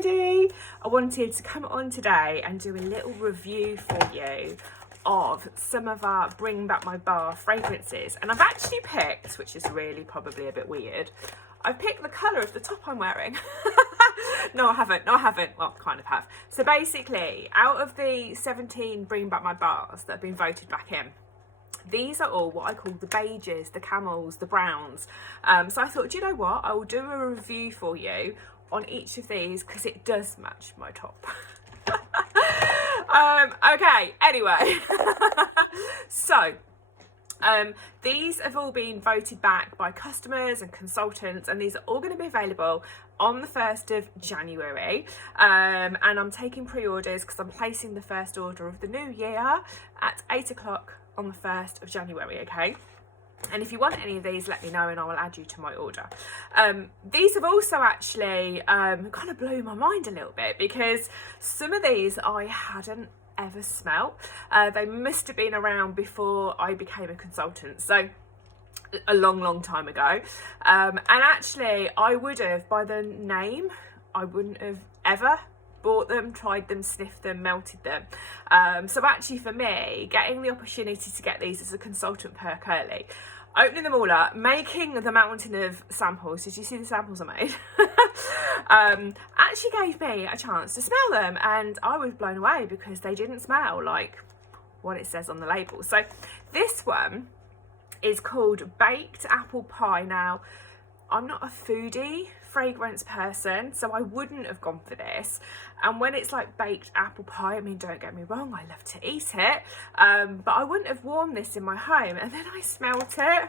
everybody. I wanted to come on today and do a little review for you of some of our Bring Back My Bar fragrances, and I've actually picked, which is really probably a bit weird, I've picked the colour of the top I'm wearing. No, I haven't. Well, kind of have. So basically, out of the 17 Bring Back My Bars that have been voted back in, these are all what I call the beiges, the camels, the browns. So I thought, do you know what? I will do a review for you on each of these because it does match my top. Okay, anyway. So, these have all been voted back by customers and consultants, and these are all going to be available on the 1st of January. And I'm taking pre-orders because I'm placing the first order of the new year at 8 o'clock on the 1st of January, okay? And if you want any of these, let me know and I will add you to my order. These have also actually kind of blew my mind a little bit because some of these I hadn't ever smelt. They must have been around before I became a consultant, so a long time ago. And actually I would have, by the name, I wouldn't have ever bought them, tried them, sniffed them, melted them. So actually for me, getting the opportunity to get these as a consultant perk early, opening them all up, making the mountain of samples, did you see the samples I made? Actually gave me a chance to smell them, and I was blown away because they didn't smell like what it says on the label. So this one is called Baked Apple Pie. Now, I'm not a foodie fragrance person, so I wouldn't have gone for this. And when it's like baked apple pie, I mean, don't get me wrong, I love to eat it, but I wouldn't have worn this in my home. And then I smelt it,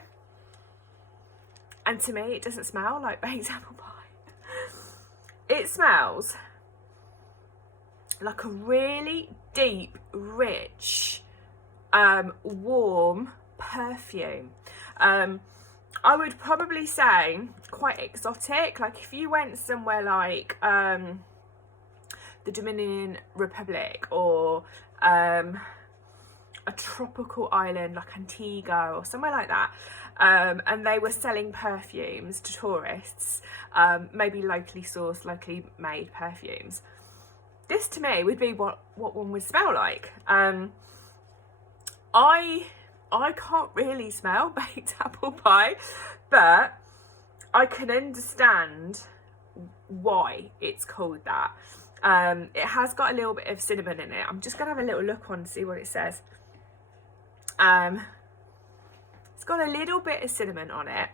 and to me it doesn't smell like baked apple pie. It smells like a really deep, rich, warm perfume. I would probably say quite exotic. Like if you went somewhere like the Dominican Republic or a tropical island like Antigua or somewhere like that, and they were selling perfumes to tourists, maybe locally sourced, locally made perfumes, this to me would be what one would smell like. I can't really smell baked apple pie, but I can understand why it's called that. It has got a little bit of cinnamon in it. I'm just going to have a little look on to see what it says. It's got a little bit of cinnamon on it,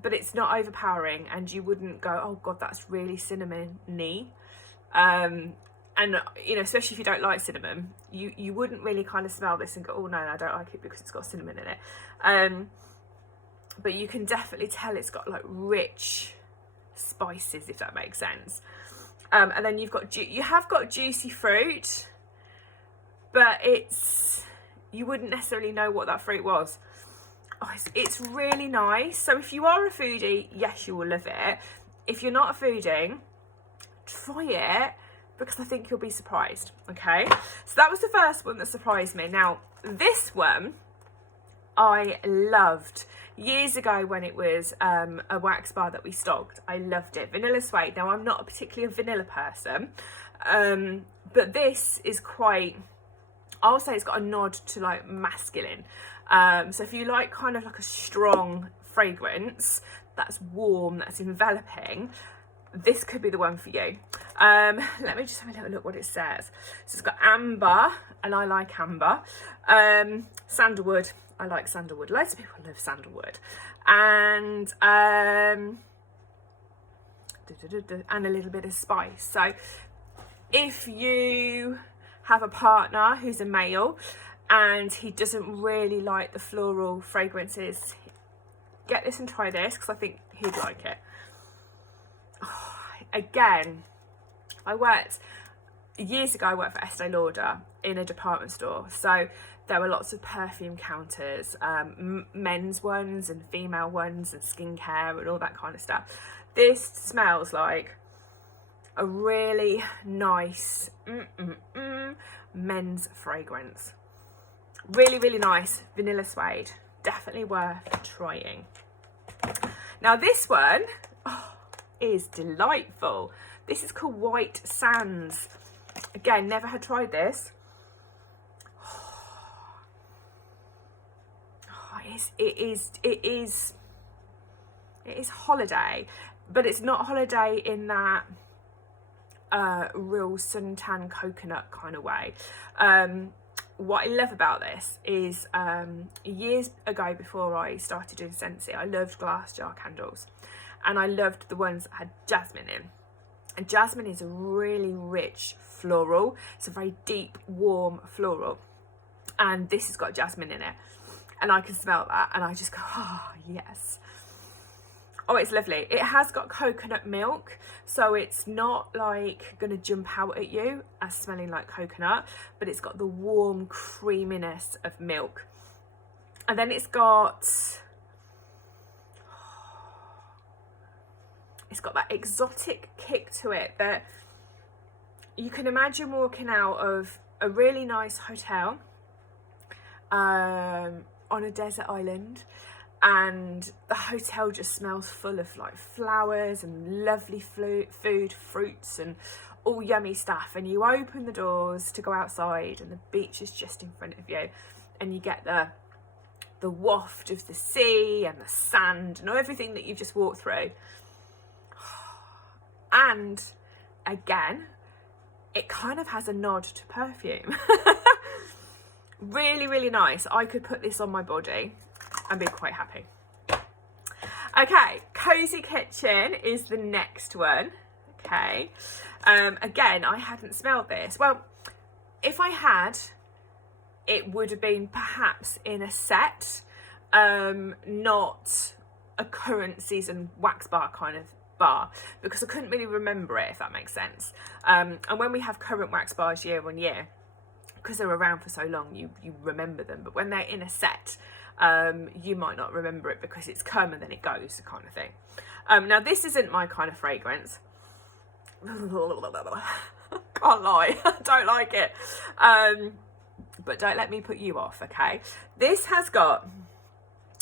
but it's not overpowering, and you wouldn't go, oh God, that's really cinnamon-y. And, you know, especially if you don't like cinnamon, you wouldn't really kind of smell this and go, oh no, I don't like it because it's got cinnamon in it. But you can definitely tell it's got like rich spices, if that makes sense. And then you have got juicy fruit, but you wouldn't necessarily know what that fruit was. Oh, it's really nice. So if you are a foodie, yes, you will love it. If you're not a foodie, try it, because I think you'll be surprised, okay? So that was the first one that surprised me. Now, this one I loved years ago when it was a wax bar that we stocked. I loved it. Vanilla Suede. Now, I'm not a particularly a vanilla person, but this is quite, I'll say it's got a nod to like masculine. So if you like kind of like a strong fragrance that's warm, that's enveloping, this could be the one for you. Let me just have a little look what it says. So it's got amber, and I like amber. Sandalwood, I like sandalwood. Loads of people love sandalwood. And a little bit of spice. So if you have a partner who's a male and he doesn't really like the floral fragrances, get this and try this, because I think he'd like it. Again, years ago I worked for Estee Lauder in a department store, so there were lots of perfume counters, men's ones and female ones and skincare and all that kind of stuff. This smells like a really nice men's fragrance. Really, really nice. Vanilla Suede. Definitely worth trying. Now this one is delightful. This is called White Sands. Again, never had tried this. It is holiday, but it's not holiday in that real suntan coconut kind of way. What I love about this is years ago, before I started doing Scentsy, I loved glass jar candles, and I loved the ones that had jasmine in. And jasmine is a really rich floral. It's a very deep, warm floral, and this has got jasmine in it, and I can smell that, and I just go, oh yes. Oh, it's lovely. It has got coconut milk, so it's not like gonna jump out at you as smelling like coconut, but it's got the warm creaminess of milk. And then it's got that exotic kick to it that you can imagine walking out of a really nice hotel on a desert island, and the hotel just smells full of like flowers and lovely food, fruits and all yummy stuff, and you open the doors to go outside and the beach is just in front of you, and you get the waft of the sea and the sand and everything that you've just walked through. And again, it kind of has a nod to perfume. Really, really nice. I could put this on my body and be quite happy. Okay, Cozy Kitchen is the next one. Okay, again, I hadn't smelled this. Well, if I had, it would have been perhaps in a set, not a current season wax bar kind of bar, because I couldn't really remember it, if that makes sense. And when we have current wax bars year on year, because they're around for so long, you remember them, but when they're in a set, you might not remember it because it's come and then it goes, kind of thing. Now this isn't my kind of fragrance. Can't lie, I don't like it. But don't let me put you off, okay? This has got,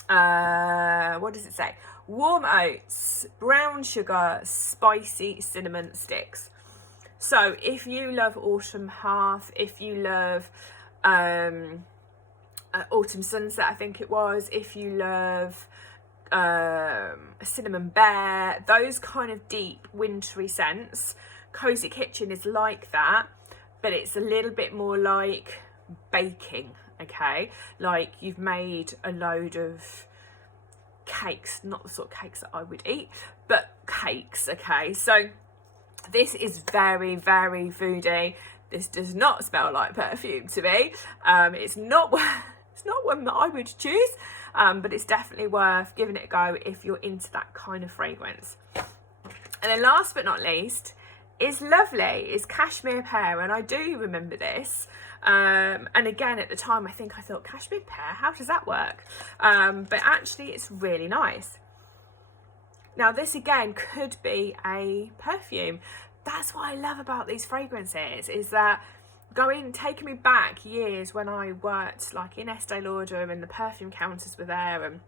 what does it say? Warm oats, brown sugar, spicy cinnamon sticks. So if you love autumn hearth, if you love autumn sunset, I think it was, if you love cinnamon bear, those kind of deep wintry scents, Cozy Kitchen is like that, but it's a little bit more like baking, okay? Like you've made a load of cakes, not the sort of cakes that I would eat, but cakes, okay? So this is very, very foodie. This does not smell like perfume to me. It's not one that I would choose, but it's definitely worth giving it a go if you're into that kind of fragrance. And then last but not least is Cashmere Pear, and I do remember this. And again, at the time, I thought, Cashmere Pear, how does that work? But actually, it's really nice. Now, this again could be a perfume. That's what I love about these fragrances, is that taking me back years when I worked like in Estee Lauder and the perfume counters were there, and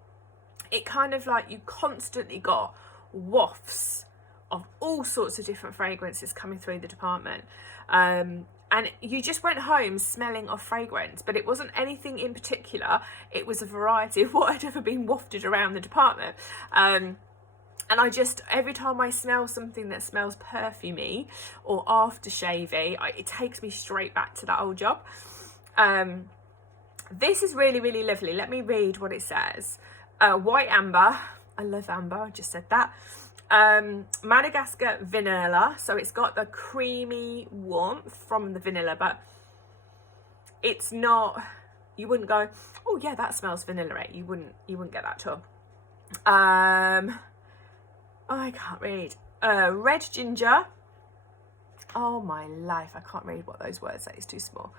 it kind of like you constantly got wafts of all sorts of different fragrances coming through the department. And you just went home smelling of fragrance, but it wasn't anything in particular. It was a variety of what had ever been wafted around the department. And I just, every time I smell something that smells perfumey or aftershavey, it takes me straight back to that old job. This is really, really lovely. Let me read what it says. White amber. I love amber, I just said that. Madagascar vanilla, so it's got the creamy warmth from the vanilla, but it's not, you wouldn't go, oh yeah, that smells vanilla. You wouldn't get that at all. I can't read. Red ginger. Oh my life, I can't read what those words say, it's too small.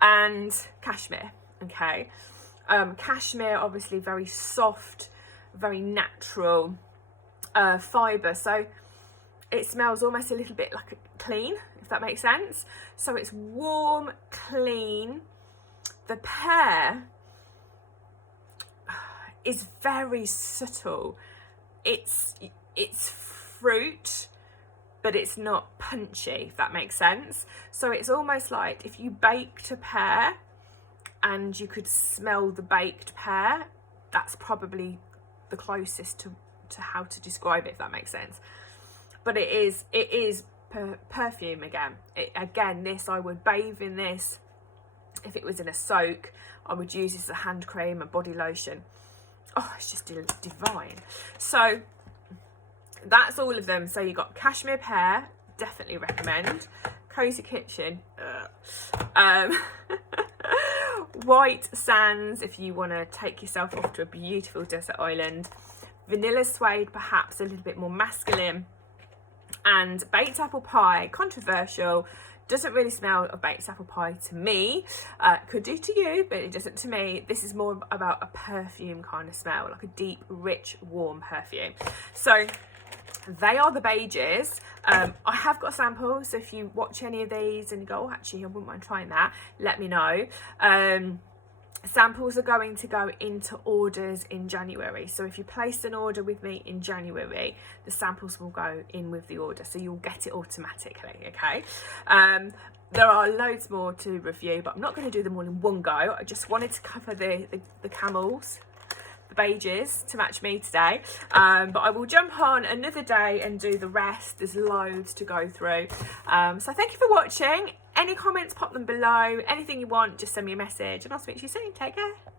And cashmere, okay. Cashmere, obviously very soft, very natural fibre, so it smells almost a little bit like clean, if that makes sense. So it's warm, clean. The pear is very subtle. It's fruit, but it's not punchy, if that makes sense. So it's almost like if you baked a pear and you could smell the baked pear, that's probably the closest to how to describe it, if that makes sense. But it is perfume again. Again, this, I would bathe in this. If it was in a soak, I would use this as a hand cream and body lotion. Oh, it's just divine. So that's all of them. So you got Cashmere Pear, definitely recommend. Cozy Kitchen, White Sands, if you want to take yourself off to a beautiful desert island. Vanilla Suede, perhaps a little bit more masculine. And Baked Apple Pie, controversial, doesn't really smell of baked apple pie to me. Could do to you, but it doesn't to me. This is more about a perfume kind of smell, like a deep, rich, warm perfume. So they are the beiges. I have got samples, so if you watch any of these and you go, oh, actually, I wouldn't mind trying that, let me know. Samples are going to go into orders in January. So if you placed an order with me in January, the samples will go in with the order. So you'll get it automatically, okay? There are loads more to review, but I'm not going to do them all in one go. I just wanted to cover the camels, the beiges, to match me today. But I will jump on another day and do the rest. There's loads to go through. So thank you for watching. Any comments, pop them below. Anything you want, just send me a message and I'll speak to you soon. Take care.